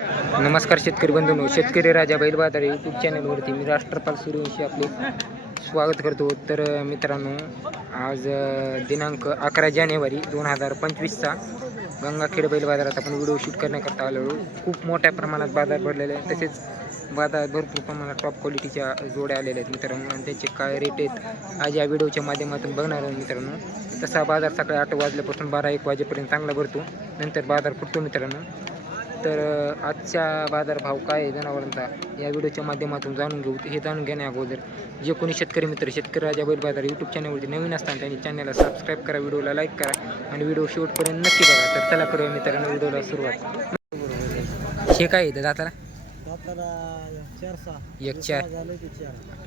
नमस्कार शेतकरी बंधूंनो शेतकरी राजा बैल बाजार यूट्यूब चॅनलवरती मी राष्ट्रपाल सूर्यवंशी आपले स्वागत करतो. तर मित्रांनो आज दिनांक अकरा जानेवारी दोन हजार पंचवीसचा गंगाखेड बैल बाजारात आपण व्हिडिओ शूट करण्याकरता आलो खूप मोठ्या प्रमाणात बाजार भरलेले आहे तसेच बाजारात भरपूर प्रमाणात टॉप क्वालिटीच्या जोड्या आलेल्या आहेत मित्रांनो. आणि त्याचे काय रेट आहेत आज या व्हिडिओच्या माध्यमातून बघणार आहोत मित्रांनो. तसा बाजार सकाळी आठ वाजल्यापासून बारा एक वाजेपर्यंत चांगला भरतो. नंतर बाजार फुटतो मित्रांनो. तर अ, आजच्या बाजारभाव काय आहे जनावरांचा? या व्हिडिओच्या माध्यमातून जाणून घेऊ. हे जाणून घेण्या अगोदर जे कोणी शेतकरी मित्र शेतकरी राजा बैल बाजार यूट्यूब चॅनलवरती नवीन असताना त्यांनी चॅनलला सबस्क्राईब करा व्हिडिओला लाईक करा आणि व्हिडिओ शेवटपर्यंत नक्की बघा. तर चला करूया मित्रांनो व्हिडिओला सुरुवात. हे काय येतं दाताला? सहा. एक चार.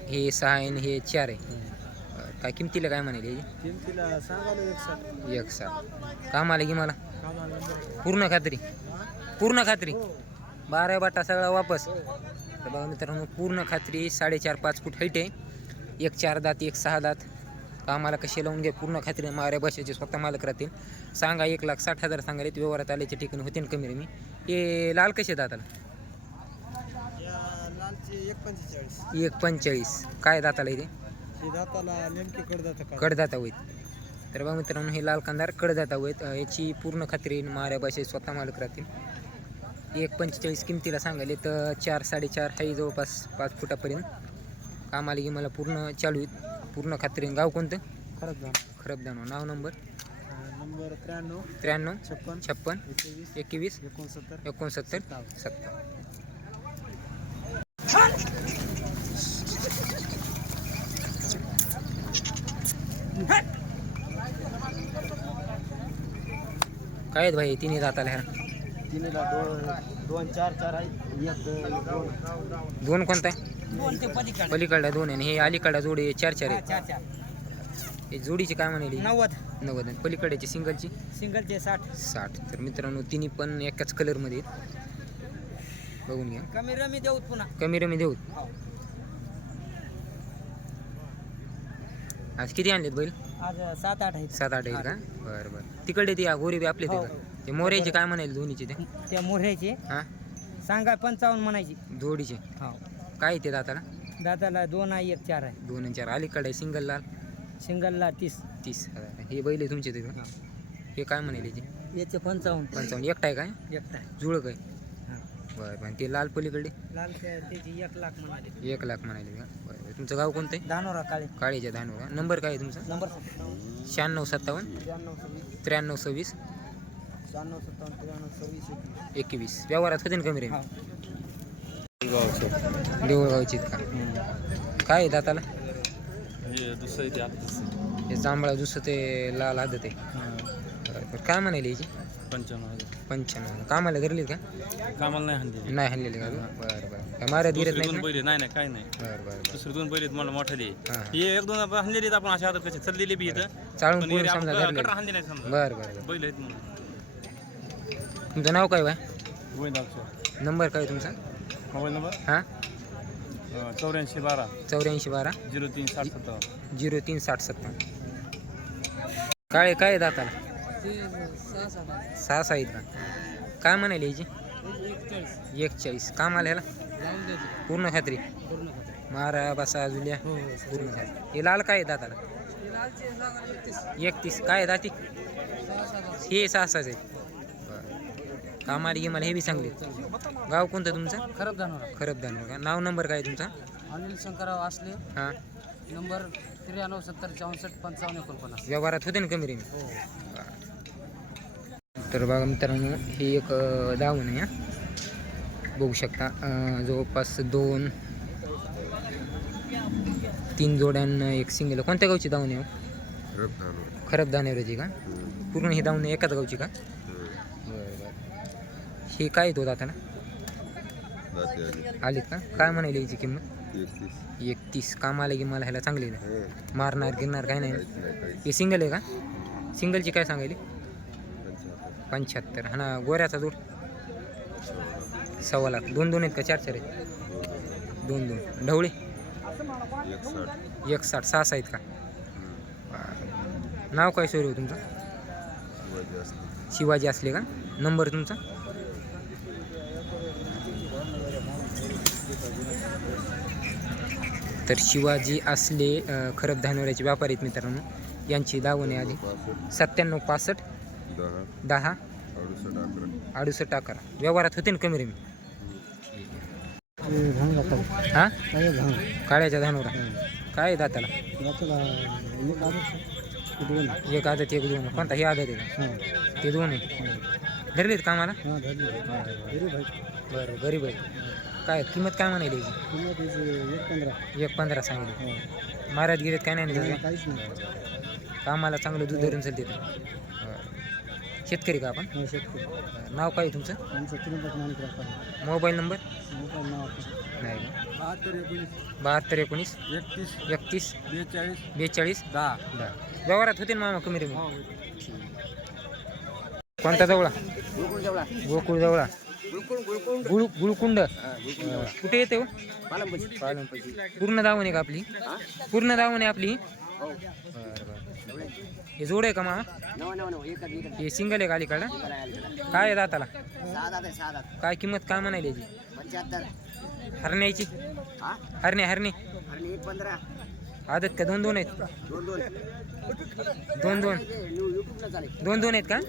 हे सहा आहे हे चार आहे. काय किमतीला काय म्हणाले एक साठ कामाला की मला? पूर्ण खात्री? पूर्ण खात्री. बारा बाटा सगळा वापस. तर बघा मित्रांनो पूर्ण खात्री साडेचार पाच फूट हाईट आहे. एक चार दात एक सहा दात. कामाला कसे लावून घ्या. पूर्ण खात्री माऱ्या भाषेचे स्वतः मालक राहतील. सांगा एक लाख साठ हजार सांगाले व्यवहारात आल्याच्या ठिकाणी होते ना कमी रमी हे लाल कसे दाताला? एक पंचेचाळीस. काय दाताला इथे दाताला नेमके कडदात होईत तर बघा मित्रांनो हे लाल कांदार कडदाता होईत अं, याची पूर्ण खात्री माऱ्या भाषेत स्वतः मालक राहतील. एक पंचेचाळीस किमतीला सांगायले तर चार साडेचार आहे जवळपास पाच फुटापर्यंत. कामाला की मला पूर्ण चालू आहेत. पूर्ण खात्रीन गाव कोणतं? जा खरबदानो नाव नंबर? नंबर त्र्याण्णव. त्र्याण्णव छप्पन छप्पन एकवीस एकोणसत्तर एकोणसत्तर. सत्तर काय आहेत भाई तिन्ही दाताला ह्या? तिन्हीला दोन दोन चार चार आहे एक दोन दोन. कोणता? आहे दोन ते पलीकडे. पलीकडला दोन आहे आणि हे अलीकडला जोडी चार चार आहे चार चार. हे जोडीची काय म्हणाली? नव्वद. नव्वद आणि पलीकडची सिंगलची? सिंगलचे साठ. साठ. तर मित्रांनो तिन्ही पण एकाच कलरमध्ये आहेत. बघून घ्या. कमी रमी देऊ पुन्हा. कमी रमी देऊ हो. आज किती आणलेत बैल? आज सात आठ आहेत. सात आठ आहेत का? बरं बरं. तिकडे ती गोरी बी आपले ते हो. का? ते मोऱ्याचे काय म्हणाले दोन्हीचे ते? त्या मोऱ्याचे? हां? सांगा पंचावन्न म्हणायची. जोडीचे हो. काय ते दाताला? दादाला दोन आहे एक चार आहे. दोन आणि चार. अलीकडे सिंगल लाल? सिंगलला तीस. तीस. हजार हे बैल आहे तुमचे ते का? हे काय म्हणाले ते? याचे पंचावन्न. पंचावन्न. एकटा आहे काय? एकटा आहे. जुळ काय? हा. बरं बरं. ते लाल पलीकडे? लाल त्या- त्याची एक लाख म्हणाले. एक लाख म्हणाले का? बरं बरं. तुमचं गाव कोणतं आहे? धानोरा काळे. काळीच्या धानोरा नंबर काय आहे तुमचा? नंबर शहाण्णव सत्तावन्न? त्र्याण्णव सव्वीस? शहाण्णव सत्तावन्न त्र्याण्णव सव्वीस एकवीस. एकवीस. व्यवहारात होते ना कमी रे हा. देऊळगावची का काय आहे दाताला? हे दुसरं इथे आत्ताच हे जांभळा दुसरं ते लाल आदत आहे. बरं काय म्हणाली याची पंच्याण्णव हजार. पंच्याण्णव. कामाला धरली का? कामाला नाही हल्ली नाही हल्लेली का? बरं बरं. काय मारा धीरत दुसरी नाही दोन ना नाही नाही काय नाही. बरं बरं दुसरी दोन पहिले मला मोठाली हां. हे एक दोन आपण आहेत आपण अशा हातात कसे चाललेली बी इथं. चाळून पण पूर्ण हे समजा आपण धरले कटर हल्ली नाही समजा. बरं बरं बरं. बैल आहेत म्हणून. तुमचं नाव काय नंबर काय तुमचा? Mobile number? हां? चौऱ्याऐंशी बारा. चौऱ्याऐंशी बारा. झिरो तीन साठ सत्तावन्न. झिरो तीन साठ सत्तर काय काय आहे दाताला? सहा सहा का? काय म्हणाले याची एकचाळीस. ह्याला? पूर्ण खात्री? मारा बसा जुल्या. पूर्ण खात्री. हे लाल काय दाताला? एकतीस. काय आहे दाती? हे सहा सहाच आहे. बरं. काम आली की मला हे बी सांगले गाव कोणतं तुमचं? खरंच धानोरा. खरब दानवर का? नाव नंबर काय आहे तुमचा? अनिल शंकरराव असले हां. नंबर त्र्याण्णव सत्तर चौसष्ट पंचावन्न एकोणपन्नास. व्यवहारात होते ना कमी रे तर बघा मित्रांनो हे एक अं, दावण आहे हा. बघू शकता अं, जवळपास दोन तीन जोड्यां एक सिंगल कोणत्या गावची दावण आहे हो? खरब दानेवरची का? पूर्ण ही दावण एकाच गावची का? हे काय येतो आता ना? आलीत का काय म्हणाली याची किंमत? एकतीस. काम आले की मला ह्याला चांगली ना? मारणार गिरणार काय नाही? हे सिंगल आहे का? सिंगलची काय सांगायली? पंच्याहत्तर. हा ना गोऱ्याचा जोड सव्वा लाख. दोन दोन आहेत का? चार चार आहेत? दोन दोन. ढवळे? एक साठ सहा आहेत का? नाव काय सोयरे तुमचं? शिवाजी असले का? नंबर तुमचा? तर शिवाजी असले खरब धानोऱ्याचे व्यापारी आहेत मित्रांनो. यांची दावणे आली. सत्त्याण्णव पासष्ट दहा अडुसष्ट अकरा. व्यवहारात होते ना कमी रेमी? हा? हां काळ्याच्या धानोरा काय आहे दाताला? एक आदत एक दोन. कोणता? हे आदत आहे ते दोन. आहे धरलेत कामाला बरं गरीब आहे काय किंमत काय म्हणायली याची? किंमत याची एक पंधरा. एक पंधरा सांगितली. हो. महाराज गिरीत काय नाही ना त्याचं? काहीच नाही. कामाला चांगलं दूध धरून चालते शेतकरी का आपण? हो शेतकरी. नाव काय आहे तुमचं? आमचं Trimbak Manik mobile number? Mobile नाव आपलं नाही का? बहात्तर एकोणीस. बहात्तर एकोणीस. एकतीस. एकतीस. बेचाळीस. बेचाळीस. दहा. दहा. व्यवहारात होते ना मामा कमी रे कोणता जवळा. गोकुळ जवळा. गुळ गुळकुंड. बरं. कुठे येते हो? पूर्ण दावण आहे का आपली? पूर्ण दावण आहे आपली? बरं. हे जोड आहे का मामा हे सिंगल आहे का अलीकडं? काय आहे दाताला? काय किंमत काय म्हणायली याची? हरण्याची? हा? हरणे हरणे. पंधरा. आदत का? दोन दोन आहेत. दोन दोन दोन दोन आहेत का?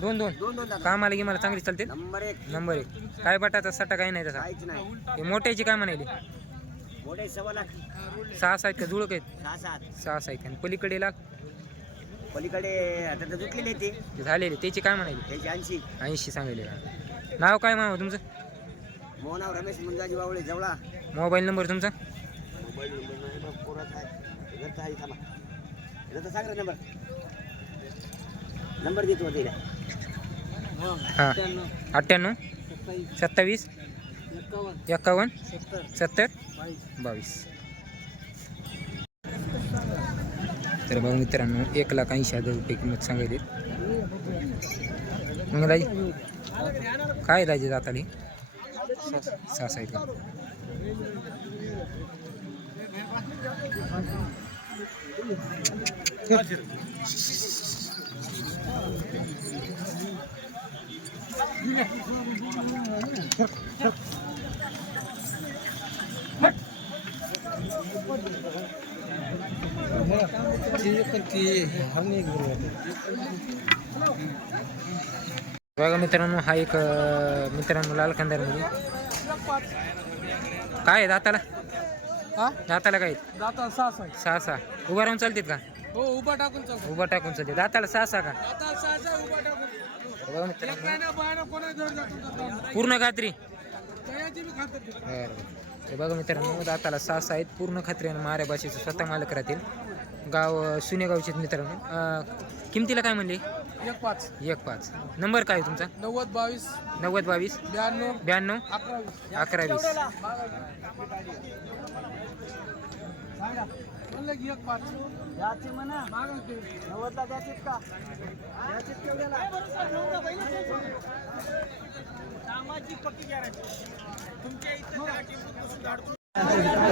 दोन दोन दोन दोन दादा कामाला की मला चांगली चालते? नंबर एक. काय बटाचा सट्टा काही नाही तसा? हे मोठ्याची काय लाख. सहा आहेत का? जुळक आहेत. सहा सात. आणि पलीकडे लाख? पलीकडे आता तर जुटलेले ते. झालेले त्याची काय म्हणायली त्याची ऐंशी. ऐंशी सांगायले का? नाव काय मामा तुमचं? मोहनाव रमेश मुंजाजी बावळे जवळा. मोबाईल नंबर तुमचा? मोबाईल नंबर नाही आहे. आहे थांबा. सांग नंबर. नंबर देतो तिला. हां. अठ्ठ्याण्णव. सत्तावीस. एकावन्न. सत्तर. बावीस. तर बघा मित्रांनो एक लाख ऐंशी हजार रुपये किंमत सांगायली मग दाजी काय राजे जाताली सहा आहे का बघा मित्रांनो हा एक मित्रांनो लाल खांदारमध्ये. काय आहे दाताला? हा? दाताला काय? आहेत? दाता सहा सहा. सहा सहा. उभा राहून चालतात का? हो उभा टाकून चालतो. उभा टाकून चालते. दाताला सहा सहा का? उभा टाकून. बघा मित्रांनो जातो पूर्ण खात्री? त्याची. हे बघा मित्रांनो दाताला सहा सहा आहेत. पूर्ण खात्री आणि माऱ्या भाषेचे स्वतः मालक राहतील. गाव अं, सुनेगावचे आहेत मित्रांनो. अं, किमतीला काय म्हणले? एक पाच. एक पाच. नंबर काय आहे तुमचा? नव्वद बावीस. नव्वद बावीस? ब्याण्णव. ब्याण्णव? अकरा वीस अकरा वीस म्हणा. नव्वदला का?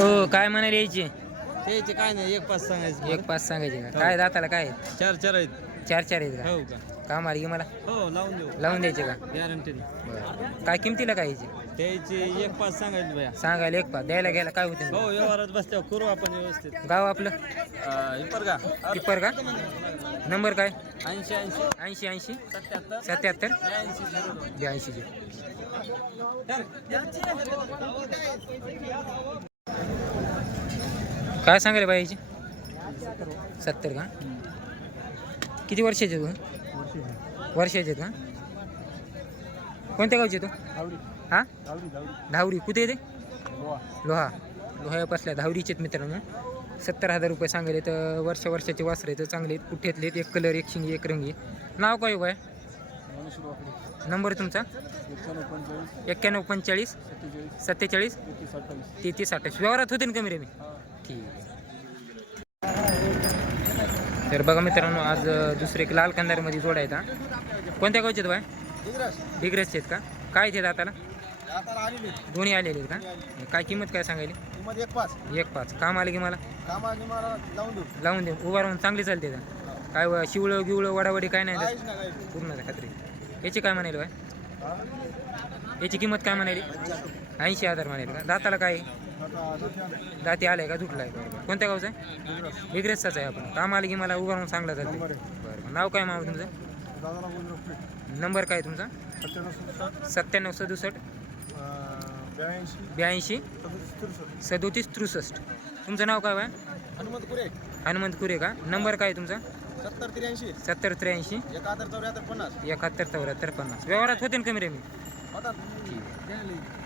हो काय म्हणाले यायचे? त्याचे काय नाही एक पाच सांगायचं. एक पाच सांगायचे का? काय दाताला काय? चार चार आहेत. चार चार आहेत हो का? का का मला? हो लावून देऊ. लावून द्यायचे का? गॅरंटी काय किमतीला काय यायचे? त्याचे एक पाच सांगायचे भैया सांगायला एक पाच. द्यायला घ्यायला काय होते? हो व्यवहारात बसत्या करू आपण व्यवस्थित. गाव आपलं? इपर का टिप्पर का नंबर काय? ऐंशी ऐंशी. ऐंशी ऐंशी. सत्याहत्तर. सत्याहत्तर? ऐंशी झिरो दोन. ब्याऐंशी काय सांगायला बाई याची? सत्तर का? किती वर्षाचे तू वर्षाचे का? कोणत्या गावचे तू? हा? धावरी कुठे येते लोहा. लोहा. बसल्या धावरीचेत मित्रांनो. सत्तर हजार रुपये सांगले तर वर्ष वर्षाचे वासरे तर चांगले आहेत. कुठेतले एक कलर एक शिंगी एक रंगी. नाव काय बाय? नंबर तुमचा? एक्क्याण्णव पंचेचाळीस. सत्तेचाळीस. तेहतीस अठ्ठावीस. व्यवहारात होते ना कमी रे मी? ठीक तर बघा मित्रांनो आज दुसरे एक लाल कंदारमध्ये जोडायचा कोणत्या गावचे आहेत बाय? डिग्रसचे आहेत का? काय ते दाताला? दोन्ही आलेले आहेत का? काय किंमत काय सांगायली? किंमत एक पाच. एक पाच काम आले की मला? लावून देऊ. लावून दे उभा राहून चांगली चालते का? काय व- शिवळं गिवळं वडावडी काय नाही काहीच नाही काही. पूर्ण खात्री. याची काय म्हणाली बाय याची किंमत काय म्हणाली? ऐंशी हजार म्हणाली का? दाताला काय? आहे? दाती आलाय का? झुटलाय. बरोबर कोणत्या गावचा आहे? विग्रेसचाच आहे आपण. काम आले की मला उभा राहून सांगला जाते बरं नाव काय मामा तुमचं? नंबर काय तुमचा? सत्त्याण्णव सदुसष्ट. ब्याऐंशी. सदोतीस त्रुसष्ट. तुमचं नाव काय बा हनुमंत कुरे. हनुमंत कुरे का? नंबर काय तुमचा? सत्तर त्र्याऐंशी. सत्तर त्र्याऐंशी. एकाहत्तर चौऱ्याहत्तर पन्नास. एकाहत्तर चौऱ्याहत्तर पन्नास. व्यवहारात होते ना कमी रे मी होतात. ठीक आहे.